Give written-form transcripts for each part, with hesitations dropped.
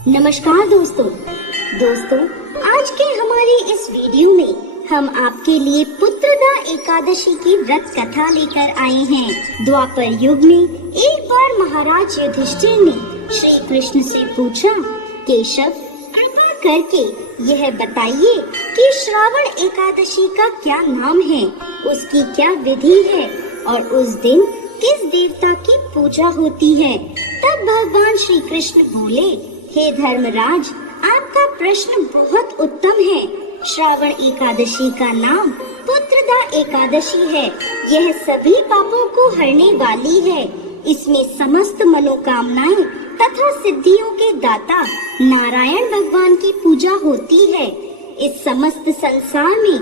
नमस्कार दोस्तों, आज के हमारे इस वीडियो में हम आपके लिए पुत्रदा एकादशी की व्रत कथा लेकर आए हैं। द्वापर युग में एक बार महाराज युधिष्ठिर ने श्री कृष्ण से पूछा, केशव कृपा करके यह बताइए कि श्रावण एकादशी का क्या नाम है, उसकी क्या विधि है और उस दिन किस देवता की पूजा होती है। तब भगवान श्री कृष्ण बोले, हे धर्मराज, आपका प्रश्न बहुत उत्तम है। श्रावण एकादशी का नाम पुत्रदा एकादशी है। यह सभी पापों को हरने वाली है। इसमें समस्त मनोकामनाएं तथा सिद्धियों के दाता नारायण भगवान की पूजा होती है। इस समस्त संसार में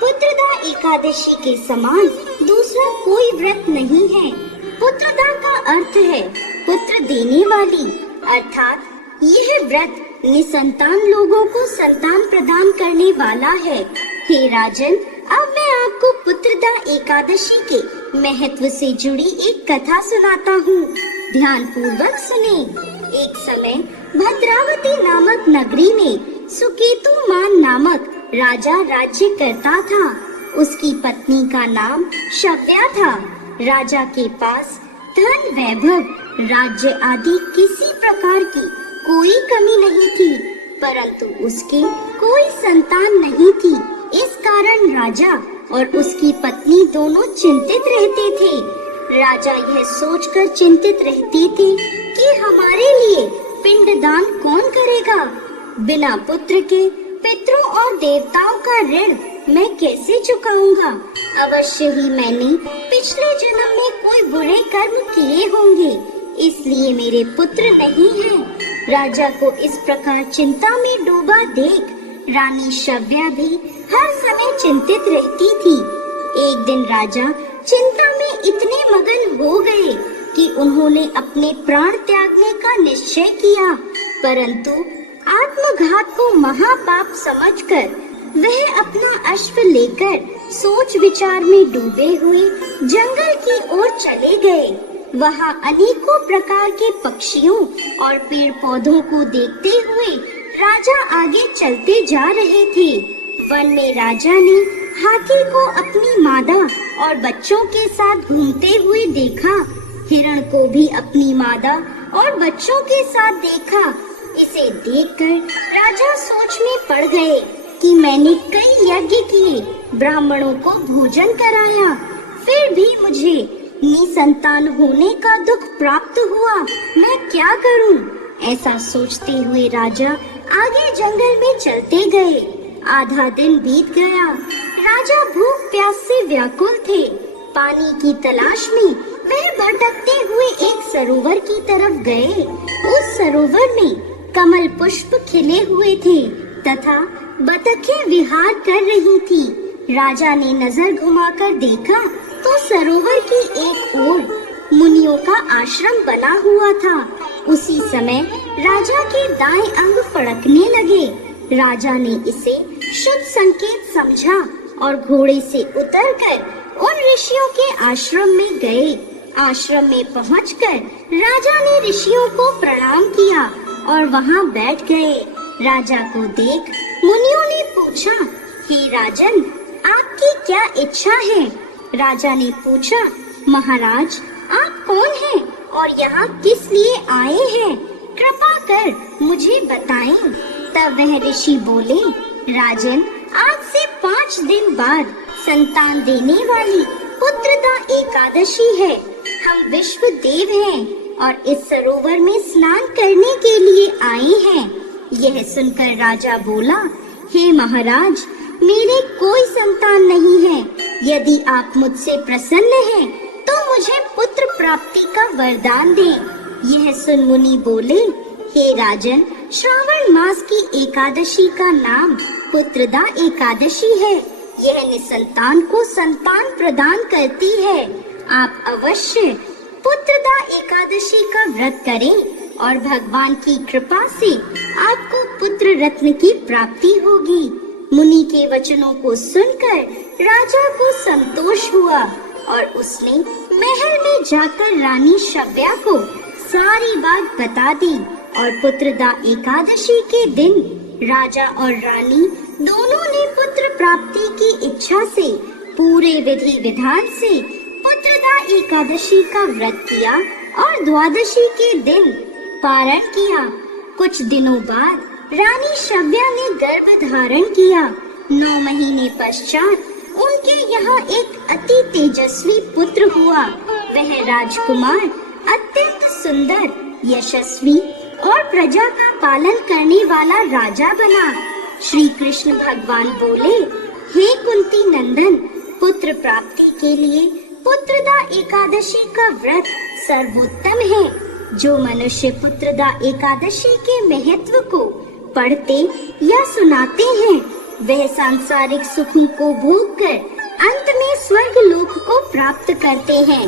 पुत्रदा एकादशी के समान दूसरा कोई व्रत नहीं है। पुत्रदा का अर्थ है पुत्र देने वाली, अर्थात यह व्रत निसंतान लोगों को संतान प्रदान करने वाला है। हे राजन, अब मैं आपको पुत्रदा एकादशी के महत्व से जुड़ी एक कथा सुनाता हूँ। ध्यान पूर्वक सुने। एक समय भद्रावती नामक नगरी में सुकेतुमान नामक राजा राज्य करता था। उसकी पत्नी का नाम शव्या था। राजा के पास धन, वैभव, राज्य आदि किसी प्रकार की कोई कमी नहीं थी, परंतु उसके कोई संतान नहीं थी। इस कारण राजा और उसकी पत्नी दोनों चिंतित रहते थे। राजा यह सोचकर चिंतित रहते थे कि हमारे लिए पिंडदान कौन करेगा। बिना पुत्र के पितरों और देवताओं का ऋण मैं कैसे चुकाऊंगा। अवश्य ही मैंने पिछले जन्म में कोई बुरे कर्म किए होंगे, इसलिए मेरे पुत्र नहीं हैं। राजा को इस प्रकार चिंता में डूबा देख रानी शव्या भी हर समय चिंतित रहती थी। एक दिन राजा चिंता में इतने मगन हो गए कि उन्होंने अपने प्राण त्यागने का निश्चय किया, परंतु आत्मघात को महापाप समझकर वह अपना अश्व लेकर सोच विचार में डूबे हुए जंगल की ओर चले गए। वहाँ अनेकों प्रकार के पक्षियों और पेड़ पौधों को देखते हुए राजा आगे चलते जा रहे थे। वन में राजा ने हाथी को अपनी मादा और बच्चों के साथ घूमते हुए देखा। हिरण को भी अपनी मादा और बच्चों के साथ देखा। इसे देखकर राजा सोच में पड़ गए कि मैंने कई यज्ञ किए, ब्राह्मणों को भोजन कराया, फिर भी मुझे निसंतान होने का दुख प्राप्त हुआ। मैं क्या करूं? ऐसा सोचते हुए राजा आगे जंगल में चलते गए। आधा दिन बीत गया। राजा भूख प्यास से व्याकुल थे। पानी की तलाश में वह भटकते हुए एक सरोवर की तरफ गए। उस सरोवर में कमल पुष्प खिले हुए थे तथा बतखें विहार कर रही थी। राजा ने नजर घुमाकर देखा तो सरोवर की एक ओर मुनियों का आश्रम बना हुआ था। उसी समय राजा के दाएं अंग फड़कने लगे। राजा ने इसे शुभ संकेत समझा और घोड़े से उतरकर उन ऋषियों के आश्रम में गए। आश्रम में पहुंचकर राजा ने ऋषियों को प्रणाम किया और वहां बैठ गए। राजा को देख मुनियों ने पूछा, हे राजन, आपकी क्या इच्छा है? राजा ने पूछा, महाराज, आप कौन हैं और यहाँ किस लिए आए हैं? कृपा कर मुझे बताएं। तब वह ऋषि बोले, राजन, आज से 5 दिन बाद संतान देने वाली पुत्रदा एकादशी है। हम विश्व देव हैं और इस सरोवर में स्नान करने के लिए आए हैं। यह सुनकर राजा बोला, हे महाराज, मेरे कोई संतान नहीं है। यदि आप मुझसे प्रसन्न हैं, तो मुझे पुत्र प्राप्ति का वरदान दें। यह सुन मुनि बोले, हे राजन, श्रावण मास की एकादशी का नाम पुत्रदा एकादशी है। यह निसंतान को संतान प्रदान करती है। आप अवश्य पुत्रदा एकादशी का व्रत करें और भगवान की कृपा से आपको पुत्र रत्न की प्राप्ति होगी। मुनि के वचनों को सुनकर राजा को संतोष हुआ और उसने महल में जाकर रानी शव्या को सारी बात बता दी। और पुत्रदा एकादशी के दिन राजा और रानी दोनों ने पुत्र प्राप्ति की इच्छा से पूरे विधि विधान से पुत्रदा एकादशी का व्रत किया और द्वादशी के दिन पारण किया। कुछ दिनों बाद रानी शव्या ने गर्भ धारण किया। 9 महीने पश्चात उनके यहाँ एक अति तेजस्वी पुत्र हुआ। वह राजकुमार अत्यंत सुंदर, यशस्वी और प्रजा का पालन करने वाला राजा बना। श्री कृष्ण भगवान बोले, हे कुंती नंदन, पुत्र प्राप्ति के लिए पुत्रदा एकादशी का व्रत सर्वोत्तम है। जो मनुष्य पुत्रदा एकादशी के महत्व को पढ़ते या सुनाते हैं, वह सांसारिक सुखों को भोग कर अंत में स्वर्ग लोक को प्राप्त करते हैं।